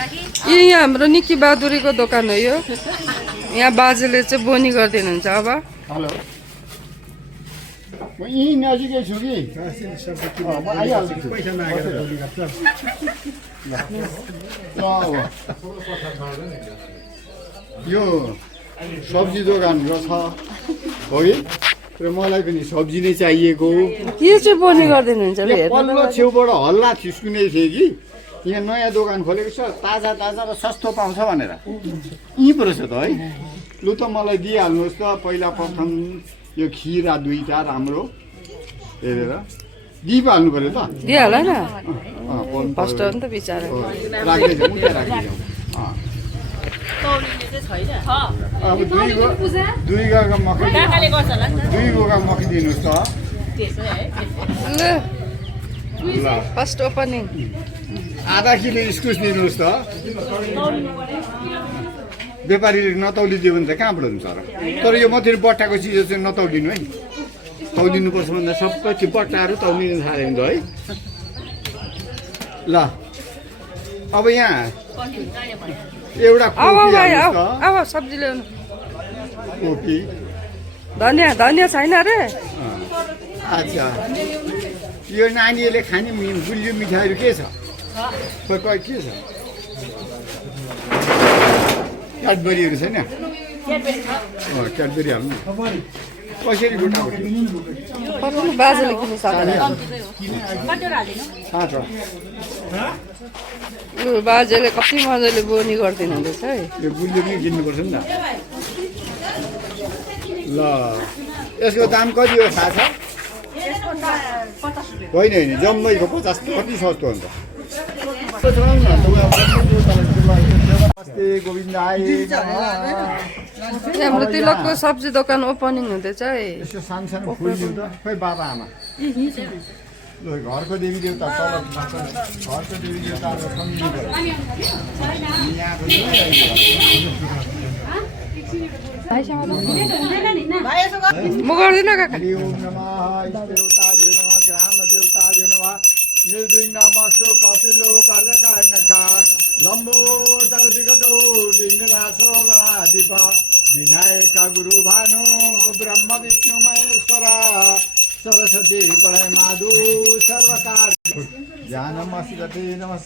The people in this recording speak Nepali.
यहाँ हाम्रो निक्की बहादुरीको दोकान हो यो। यहाँ बाजेले चाहिँ बोनी गरिदिनुहुन्छ अब। हेलो म यहीँ नजिकै छु कि म आइहाल्छु पैसा मागेर यो सब्जी दोकान रहेछ हो कि र मलाई पनि सब्जी नै चाहिएको के चाहिँ बोनी गरिदिनुहुन्छ पल्लो छेउबाट हल्ला थिस्किने थिएँ कि यहाँ नयाँ दोकान खोलेको छ ताजा ताजा र सस्तो पाउँछ भनेर यहीँ पो रहेछ त है लु त मलाई दिइहाल्नुहोस् त पहिला प्रथम यो खिरा दुईवटा राम्रो हेरेर दिइहाल्नु पऱ्यो त दिइहाल न फर्स्ट हो नि त बिचरा राखिदिन्छ मुठा राखिदिन्छ अब दुई गागा मकै दुई गोगा मकै दिनुहोस् त ल फर्स्ट ओपनिङ आधा किलो इस्कुस दिनुहोस् त व्यापारीले नतौलिदियो भने त कहाँबाट हुन्छ र तर यो मात्रै बट्टाको चिजहरू चाहिँ नतौलिनु है तौलिनुपर्छ भन्दा सबै त्यो बट्टाहरू तौलिनु थाल्यो नि त है ल अब यहाँ एउटा अब सब्जी ल्याउनु कोपी धनियाँ धनियाँ छैन रे अच्छा यो नानीहरूले खाने गुलियो मिठाईहरू के छ के छ क्याडबेरीहरू छैन क्याडबेरी हाल्नु कसरी गोटा बाजेले किन्नु सक्दैन बाजेले कति मजाले बोनी गरिदिनु हुँदैछ है यो गुलियो पनि किन्नुपर्छ नि त ल यसको दाम कति हो थाहा छ होइन होइन जम्मैको 50 कति सस्तो हुन्छ हाम्रो तिलकको सब्जी दोकान ओपनिङ हुँदैछ है यसो सानो सानो फुल दिउँ त खोइ बाबा आमा ल घरको देवी देवता तल घरको देवी देवताहरू सम्झिनु म गर्दिनँ काका ओम नमः देवताभ्यो नमः ग्राम देवताभ्यो नमः निर्विघ्नमस्तु कपिलो कर्णकायनका लम्बोदर विगतो विघ्ननाशो गणाधिप विनायक गुरु भानु ब्रह्म विष्णु महेश्वर सरस्वती प्रलय माधु सर्वकार ज्ञानमस्ति नमः